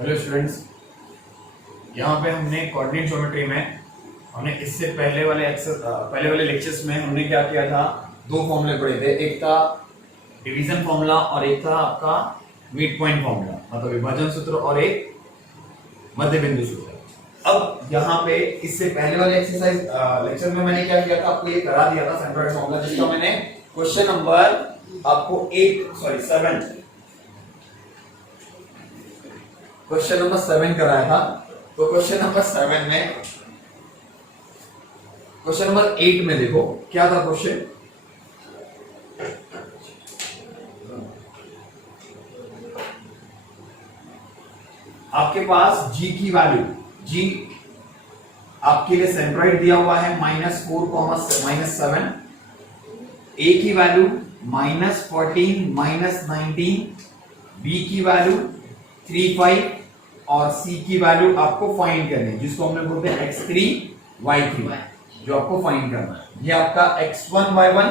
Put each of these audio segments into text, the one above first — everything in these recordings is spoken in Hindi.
हेलो स्टूडेंट्स, यहाँ पे हमने कोऑर्डिनेट ज्योमेट्री में हमने इससे पहले वाले लेक्चर्स में हमने क्या किया था, दो फॉर्मूले पढ़े थे। एक था डिवीजन फॉर्मूला और एक था आपका मिड पॉइंट फॉर्मूला, मतलब विभाजन सूत्र, और एक मध्य बिंदु सूत्र। अब यहाँ पे इससे पहले वाले एक्सरसाइज लेक्चर में मैंने क्या किया था, आपको ये करा दिया था सेंट्रॉइड फॉर्मूला, जिसका मैंने क्वेश्चन नंबर आपको 7 कराया था। तो क्वेश्चन नंबर 8 में देखो क्या था क्वेश्चन। आपके पास g की वैल्यू, g आपके लिए सेंट्रॉइड दिया हुआ है -4, -7, a की वैल्यू -14, -19, b की वैल्यू 3, 5 और c की वैल्यू आपको फाइंड करनी है, जिसको हमने बोलते हैं x3, y3, जो आपको फाइंड करना है। ये आपका x1, y1,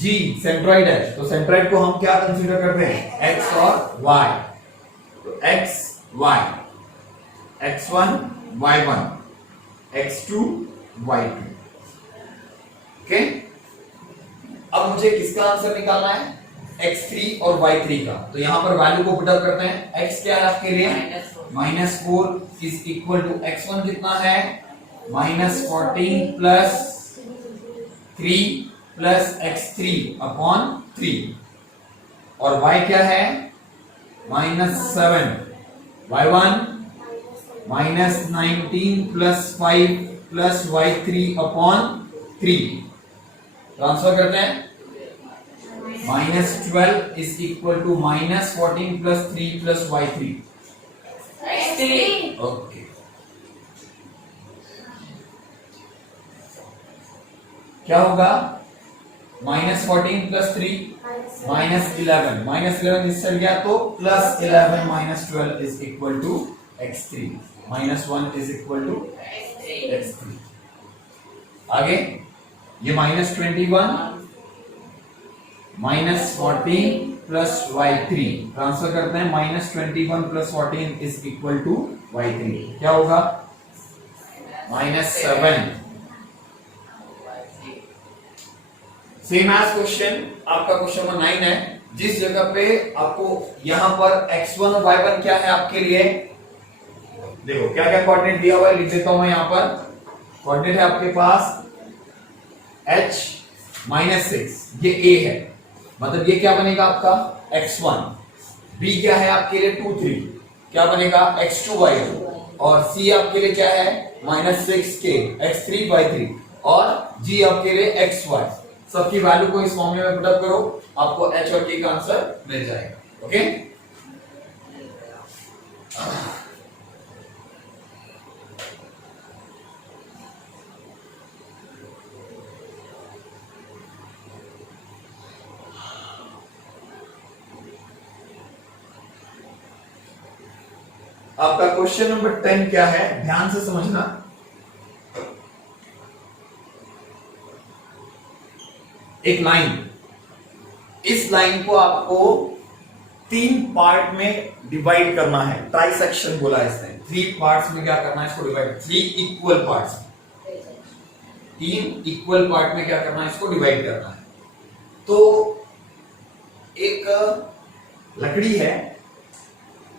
g सेंट्रॉइड है, तो सेंट्रॉइड को हम क्या कंसीडर करते हैं, x और y। तो x, y, x1, y1, x2, y2। Okay, अब मुझे किसका आंसर निकालना है, x3 और y3 का। तो यहां पर वैल्यू को पुट अप करते हैं। x क्या है आपके लिए, -4 इज इक्वल टू x1 कितना है, -14 प्लस 3 प्लस x3 अपॉन 3, और y क्या है, -7, y1 -19 plus 5 plus y3 upon 3। Transfer करते हैं, -12 is equal to -14 plus 3 plus y3। Okay, क्या होगा, -14 प्लस 3 -11, -11 इससे गया तो +11 -12 is equal to x3, -1 is equal to x3। आगे ये -21 -14 प्लस y3 ट्रांसफर करते हैं, -21 plus 14 is equal to y3। क्या होगा, -7। सेम एज क्वेश्चन, आपका क्वेश्चन नंबर 9 है, जिस जगह पे आपको यहां पर x1 और y1 क्या है आपके लिए, देखो क्या क्या कोऑर्डिनेट दिया हुआ है, लिख देता हूं मैं। यहां पर कोऑर्डिनेट है आपके पास h -6, ये a है, मतलब ये क्या बनेगा आपका x1, b क्या है आपके लिए 2, 3, क्या बनेगा x2, y2, और c आपके लिए क्या है -6k x3, y3, और g आपके लिए xy। सबकी वैल्यू को इस फॉर्मूले में पुट अप करो, आपको h और k का आंसर मिल जाएगा। ओके, आपका क्वेश्चन नंबर 10 क्या है, ध्यान से समझना। एक लाइन, इस लाइन को आपको 3 पार्ट में डिवाइड करना है, ट्राइसेक्शन बोला है इसने। 3 पार्ट्स में क्या करना है, इसको divide, 3 equal parts, 3 equal part में क्या करना है, इसको डिवाइड करना है। तो एक लकड़ी है,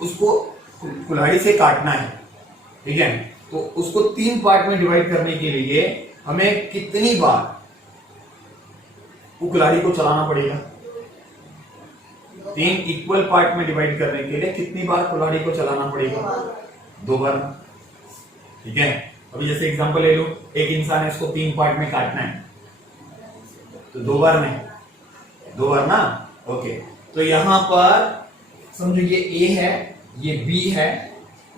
उसको कुल्हाड़ी से काटना है, ठीक है। तो उसको 3 पार्ट में डिवाइड करने के लिए हमें कितनी बार वो कुल्हाड़ी को चलाना पड़ेगा, 3 इक्वल पार्ट में डिवाइड करने के लिए कितनी बार कुल्हाड़ी को चलाना पड़ेगा, 2 बार, ठीक है। अभी जैसे एग्जांपल ले लो, एक इंसान है, इसको 3 पार्ट में काटना है, तो 2 बार ना। ओके, तो यहां पर समझो ये a है, ये b है,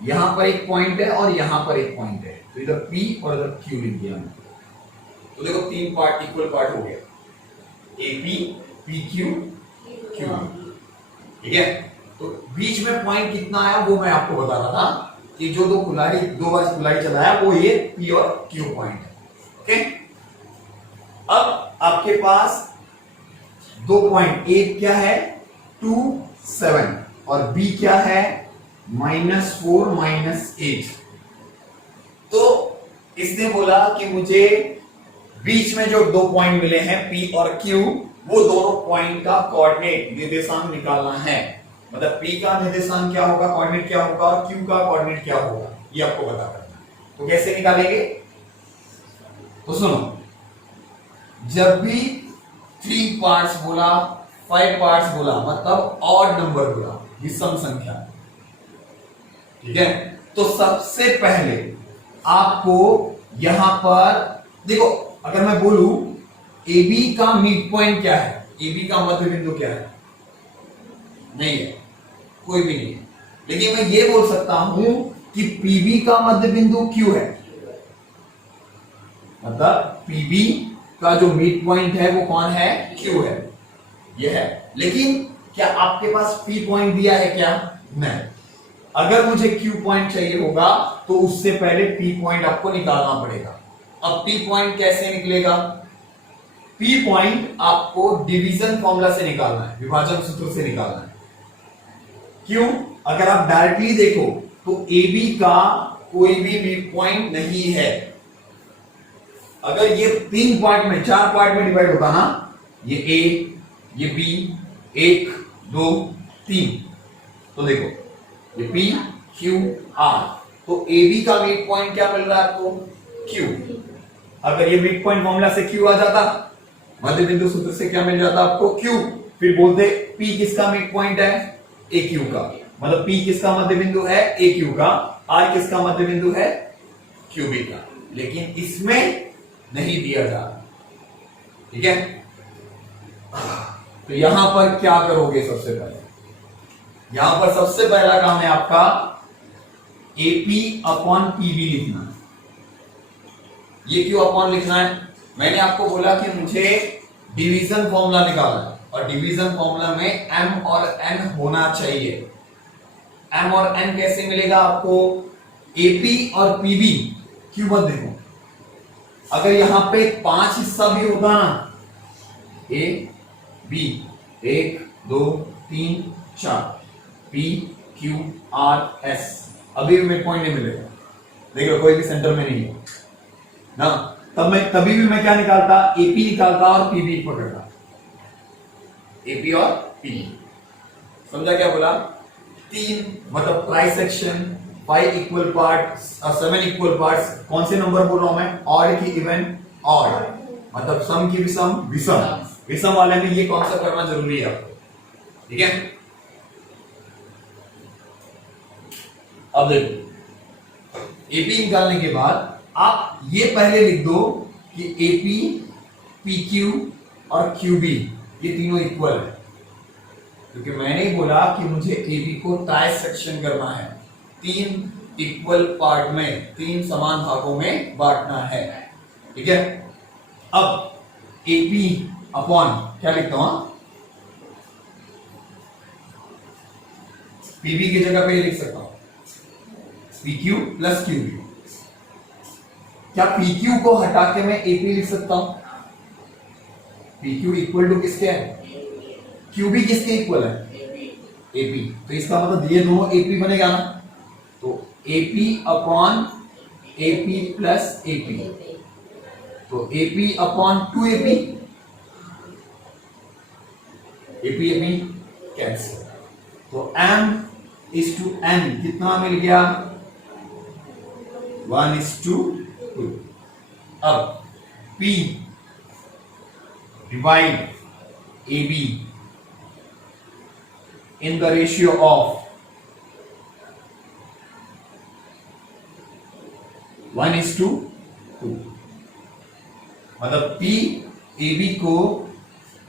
यहां पर एक पॉइंट है और यहां पर एक पॉइंट है, तो इधर p और इधर q लिख दिया हमने। तो देखो 3 पार्ट इक्वल पार्ट हो गया, AP, PQ, QP, ठीक है। तो बीच में पॉइंट कितना आया वो मैं आपको बता रहा था, कि जो दो बार कुल्हाड़ी चलाया वो ये P और Q पॉइंट है। ओके, अब आपके पास 2 पॉइंट, एक क्या है 2, 7 और बी क्या है -4 -8। तो इसने बोला कि मुझे बीच में जो दो पॉइंट मिले हैं पी और क्यू, वो दोनों पॉइंट का कोऑर्डिनेट निर्देशांक निकालना है। मतलब पी का निर्देशांक क्या होगा, कोऑर्डिनेट क्या होगा, और क्यू का कोऑर्डिनेट क्या होगा, ये आपको पता करना है। तो कैसे निकालेंगे, तो सुनो, जब भी 3 पार्ट्स बोला, 5 पार्ट्स बोला, मतलब ऑड नंबर बोला, विषम संख्या, ठीक है, तो सबसे पहले आपको यहां पर देखो, अगर मैं बोलूं ए बी का मिड पॉइंट क्या है, ए बी का मध्य बिंदु क्या है, नहीं है, कोई भी नहीं है। लेकिन मैं ये बोल सकता हूं कि पीबी का मध्य बिंदु क्यू है, मतलब पीबी का जो मिड पॉइंट है वो कौन है, क्यू है, ये है। लेकिन क्या आपके पास पी पॉइंट दिया है क्या, नहीं। अगर मुझे क्यू पॉइंट चाहिए होगा तो उससे पहले पी पॉइंट आपको निकालना पड़ेगा। अब पी पॉइंट कैसे निकलेगा, पी पॉइंट आपको डिवीजन फॉर्मूला से निकालना है, विभाजन सूत्र से निकालना है। क्यों, अगर आप डायरेक्टली देखो तो ए बी का कोई भी मिड पॉइंट नहीं है। अगर ये 3 पार्ट में, 4 पार्ट में डिवाइड होता ना, ये ए, ये बी, 1 2 3, तो देखो ये पी क्यू आर, तो ए बी का मिड पॉइंट क्या मिल रहा है आपको, क्यू। अगर ये मिड पॉइंट फॉर्मूला से क्यू आ जाता, मध्य बिंदु सूत्र से क्या मिल जाता आपको, क्यू, फिर बोलते पी किसका मिड पॉइंट है, ए क्यू का, मतलब पी किसका मध्य बिंदु है, ए क्यू का, आर किसका मध्य बिंदु है, क्यू बी का। लेकिन इसमें नहीं दिया जा रहा, ठीक है। तो यहां पर क्या करोगे, सबसे पहले यहां पर सबसे पहला काम है आपका एपी अपॉन पीबी लिखना। ये क्यों अपॉन लिखना है, मैंने आपको बोला कि मुझे डिवीजन फॉर्मूला निकालना है, और डिवीजन फॉर्मूला में एम और एन होना चाहिए। एम और एन कैसे मिलेगा आपको, एपी और पीबी क्यों मत देखो, अगर यहां पे 5 हिस्सा भी होता ना, A B 1 2 3 4, P Q R S, अभी भी मिड पॉइंट नहीं मिलेगा, देखो कोई भी सेंटर में नहीं है ना, तभी भी मैं क्या निकालता, एपी निकालता और पीबी पकड़ता, एपी और पीबी। समझा क्या बोला, 3 मतलब ट्राइसेक्शन, 5 इक्वल पार्ट्स और 7 इक्वल पार्ट्स, कौन से नंबर बोल रहा हूं मैं, ऑड की इवन ऑड, मतलब सम की विषम, विषम, विषम वाले में ये कौन सा करना जरूरी है आपको, ठीक है। अब देखो, एपी निकालने के बाद आप ये पहले लिख दो कि एपी, पीक्यू और क्यूबी ये तीनों इक्वल है, क्योंकि मैंने बोला कि मुझे एपी को ट्राइसेक्शन करना है, 3 इक्वल पार्ट में, 3 समान भागों में बांटना है, ठीक है। अब एपी अपॉन क्या लिखता हूं, पीबी की जगह पे लिख सकता हूं पीक्यू प्लस क्यूबी। क्या पीक्यू को हटा के मैं एपी लिख सकता हूं, पीक्यू इक्वल टू किसके है, क्यूबी किसके इक्वल है, एपी, तो इसका मतलब ये दोनों एपी बनेगा ना, तो AP upon AP plus AP, तो AP upon 2 AP AP cancel, तो m इज टू n कितना मिल गया, 1:2। अब p divide ab in the ratio of 1:2, मतलब p ab को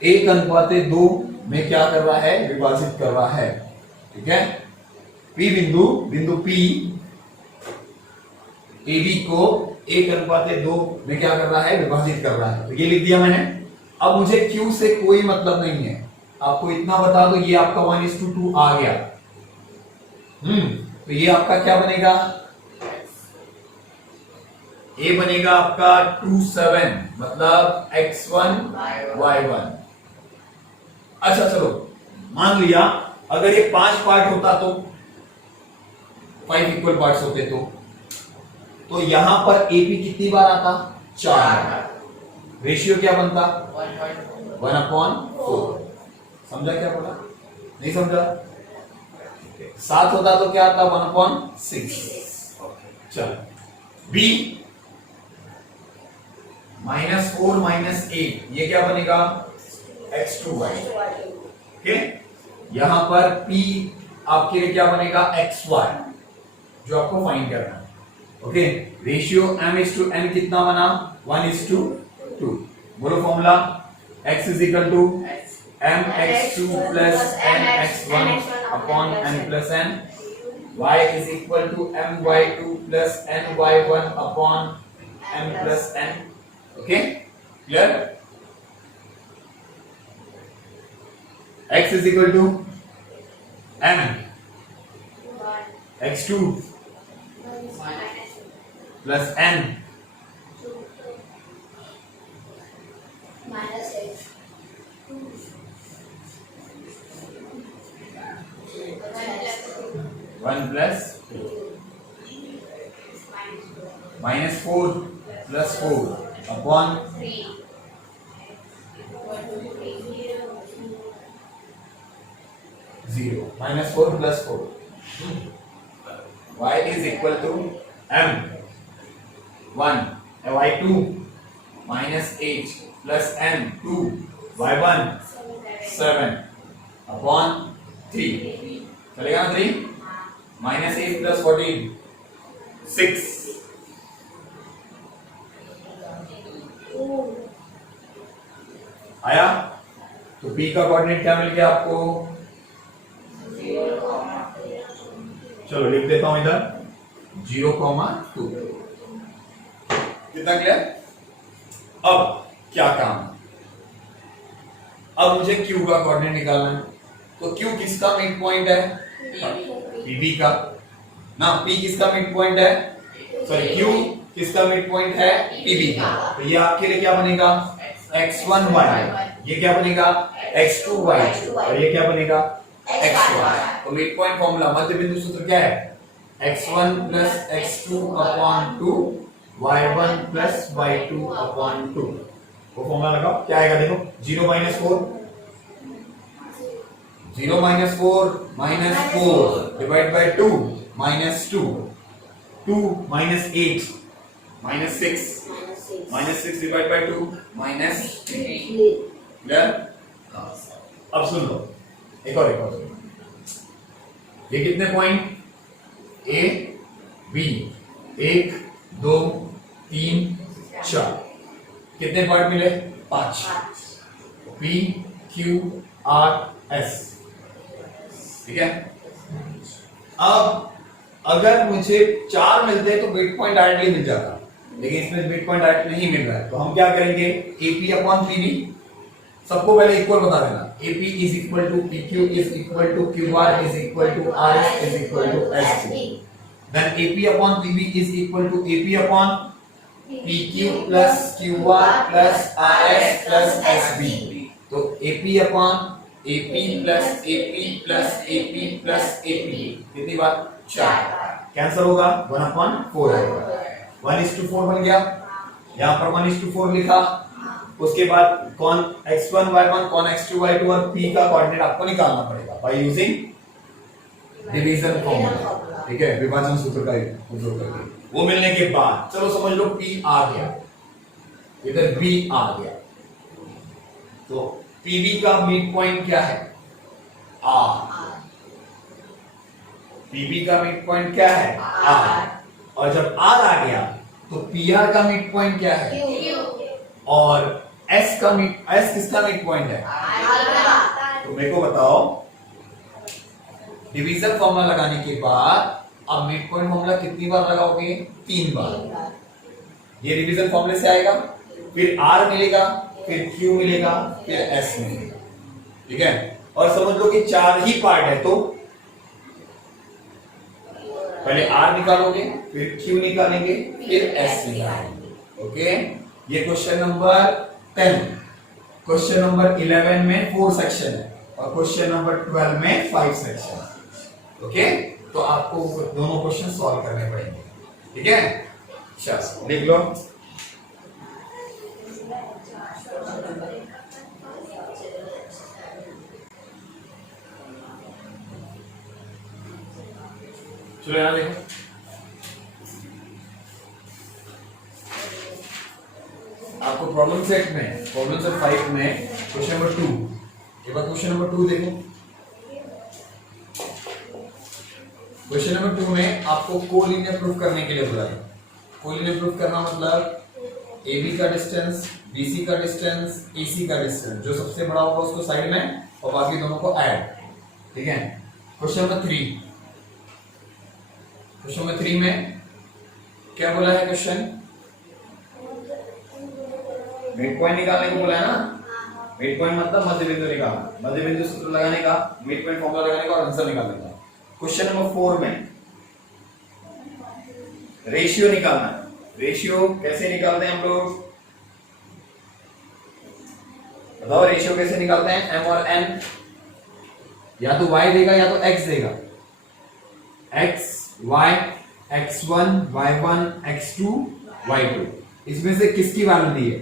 1:2 में क्या कर रहा है, विभाजित कर रहा है, ठीक है। p बिंदु p ab को 1:2 में क्या कर रहा है, विभाजित कर रहा है, तो ये लिख दिया मैंने। अब मुझे q से कोई मतलब नहीं है, आपको इतना बता दो, ये आपका 1:2 आ गया, तो ये आपका क्या बनेगा, ये बनेगा आपका 27, मतलब x1 y1। अच्छा चलो मान लिया अगर ये 5 पार्ट होता तो 5 इक्वल पार्ट्स होते तो यहां पर एपी कितनी बार आता? 4। रेशियो क्या बनता? 1/4। समझा क्या बोला? नहीं समझा? 7 होता तो क्या आता? 1/6। चल बी -4 -8 ये क्या बनेगा? x2y। ओके, यहां पर p आपके लिए क्या बनेगा? xy, जो आपको फाइंड करना है। ओके, रेशियो m/n कितना बना? 1:2। बोलो formula. x is equal to mx2 plus mx1 upon n plus n। y is equal to my2 plus ny1 upon m plus n। Okay, clear? x is equal to m x2 plus n one plus -4 plus 4 upon 0 -4 plus 4। y is equal to m1 y2 -8 plus n2 y1 7 upon 3। चलेगा ना? 3 -8 प्लस 14 6। आया? तो p का कोऑर्डिनेट क्या मिल गया आपको? चलो लिख देता हूं इधर 0,2। कितना क्लियर? अब क्या काम? अब मुझे q का कोऑर्डिनेट निकालना है। तो q किसका मिड पॉइंट है? pb का ना। p किसका मिड पॉइंट है? सॉरी, q किसका मिड पॉइंट है? pb का। तो ये आपके लिए क्या बनेगा? x1y। ये क्या बनेगा? x2y। और ये क्या बनेगा? xy। तो मिड पॉइंट फॉर्मूला, मध्य बिंदु सूत्र क्या है? x1 plus x2 upon 2 y1 plus y2 upon 2। वो फॉर्मूला लगाओ, क्या आएगा देखो। 0 -4 divide by 2 -2 2 -8 -6 divide by 2 -3। Clear? अब सुन लो, एक और ये कितने पॉइंट? ए बी 1 2 3 4 कितने पार्ट मिले? 5। P Q R S. ठीक है? अब अगर मुझे 4 मिलते तो मिड पॉइंट डायरेक्टली मिल जाता, लेकिन इसमें मिड पॉइंट डायरेक्ट नहीं मिल रहा है। तो हम क्या करेंगे? एपी अपॉन पीबी सबको पहले इक्वल बता देना। AP is equal to PQ is equal to QR is equal to RS is equal to SB. Then AP upon PB is equal to AP upon PQ plus QR plus RS plus SB. तो AP upon AP plus AP plus AP plus AP कितनी बार? 4। कैंसिल होगा, 1/4 आएगा। 1:4 बन गया। यहाँ पर 1:4 लिखा। उसके बाद कौन x1 y1 कौन x2 y2 और p का कोऑर्डिनेट आपको निकालना पड़ेगा बाय यूजिंग डिवीजन फॉर्मूला। ठीक है, विभाजन सूत्र का उपयोग करके। वो मिलने के बाद चलो समझ लो p आ गया, इधर b आ गया। तो pb का मिड पॉइंट क्या है? r। pb का मिड पॉइंट क्या है? r। और जब r आ गया तो pr का मिड पॉइंट क्या है? और S किसका मिड पॉइंट है? तो मेरे को बताओ, डिवीजन फॉर्मूला लगाने के बाद अब मिड पॉइंट फॉर्मूला कितनी बार लगाओगे? 3 बार। ये डिवीजन फॉर्मूले से आएगा, फिर R मिलेगा, फिर Q मिलेगा, फिर S मिलेगा। ठीक है? और समझ लो कि 4 ही पार्ट है, तो पहले R निकालोगे, फिर Q निकालेंगे, फिर S निकालेंगे। ओके, ये क्वेश्चन नंबर 10। क्वेश्चन नंबर 11 में 4 सेक्शन है। और क्वेश्चन नंबर 12 में 5 सेक्शन। ओके, तो आपको दोनों क्वेश्चन सॉल्व करने पड़ेंगे। ठीक है, चलो लिख लो। चलो यहाँ देखो, आपको प्रॉब्लम सेट में, प्रॉब्लम सेट 5 में क्वेश्चन नंबर 2, एक बार क्वेश्चन नंबर 2 देखो। क्वेश्चन नंबर 2 में आपको कोलिनियर प्रूफ करने के लिए बोला है। कोलिनियर प्रूफ करना मतलब AB का डिस्टेंस, BC का डिस्टेंस, AC का डिस्टेंस, जो सबसे बड़ा होगा उसको साइड में और बाकी दोनों को ऐड। ठीक है, क्वेश्चन नंबर 3, क्वेश्चन नंबर 3 में क्या बोला है क्वेश्चन? मिड पॉइंट निकालने को बोला है ना। मिड पॉइंट मतलब मध्य बिंदु निकालना, मध्य बिंदु सूत्र लगाने का, मिड पॉइंट फॉर्मूला लगाने का और आंसर निकालने का। क्वेश्चन नंबर 4 में रेशियो निकालना है। रेशियो कैसे निकालते हैं हम लोग, बताओ रेशियो कैसे निकालते हैं? M और N या तो Y देगा या तो X देगा। X Y, X1 Y1 X2 Y2, इसमें से किसकी वैल्यू दी है?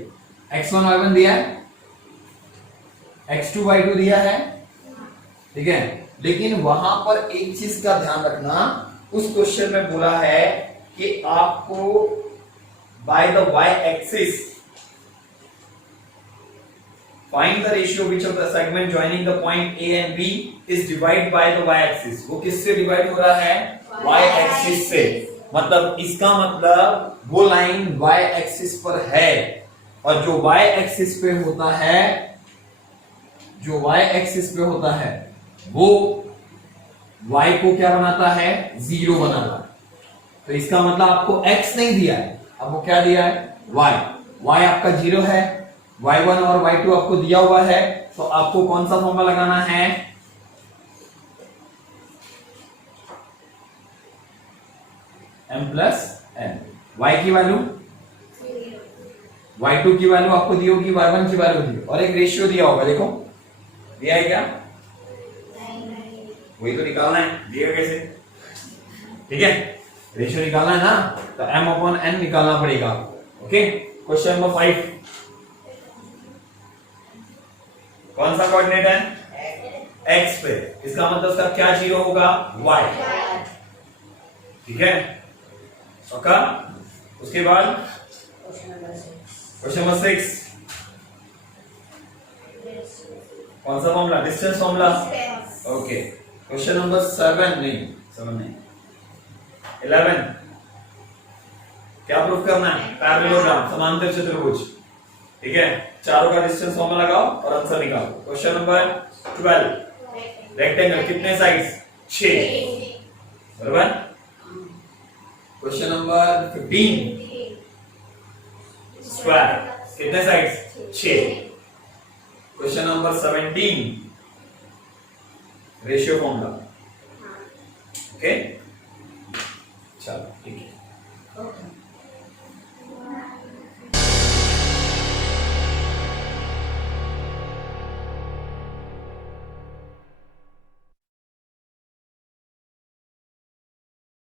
X1 Y1 दिया है, X2 Y2 दिया है। ठीक है, लेकिन वहां पर एक चीज का ध्यान रखना, उस क्वेश्चन में बोला है कि आपको by the y axis find the ratio which of the segment joining the point A and B is divide by the y axis. वो किससे डिवाइड हो रहा है? y एक्सिस से। मतलब इसका मतलब वो लाइन y एक्सिस पर है, और जो y एक्सिस पे होता है, जो y एक्सिस पे होता है वो y को क्या बनाता है? 0 बनाता है। तो इसका मतलब आपको x नहीं दिया है, आपको क्या दिया है? y। y आपका 0 है, y1 और y2 आपको दिया हुआ है, तो आपको कौन सा फॉर्मूला लगाना है? m plus n। y की वैल्यू, y2 की वैल्यू आपको दी होगी, y1 की वैल्यू दी, और एक रेशियो दिया होगा। देखो दिया है क्या? वही तो निकालना है, दिया कैसे? ठीक है, रेशियो निकालना है ना, तो m अपॉन n निकालना पड़ेगा। ओके, क्वेश्चन नंबर 5, कौन सा कोऑर्डिनेट है? x पे, इसका मतलब उसका क्या 0 होगा? y। ठीक है, ओके। उसके बाद क्वेश्चन नंबर 6, कौन सा formula? Distance formula. Okay, question number 7 नहीं 11, क्या प्रूफ करना है? पैरेललोग्राम, समांतर चतुर्भुज। ठीक है, चारों का डिस्टेंस फॉर्मूला लगाओ और आंसर निकालो। क्वेश्चन नंबर 12, रेक्टेंगल कितने साइड्स? 6, बराबर। क्वेश्चन नंबर 15, स्क्वायर कितने sides? 6। Question number 17, ratio formula. Okay, चलो ठीक है।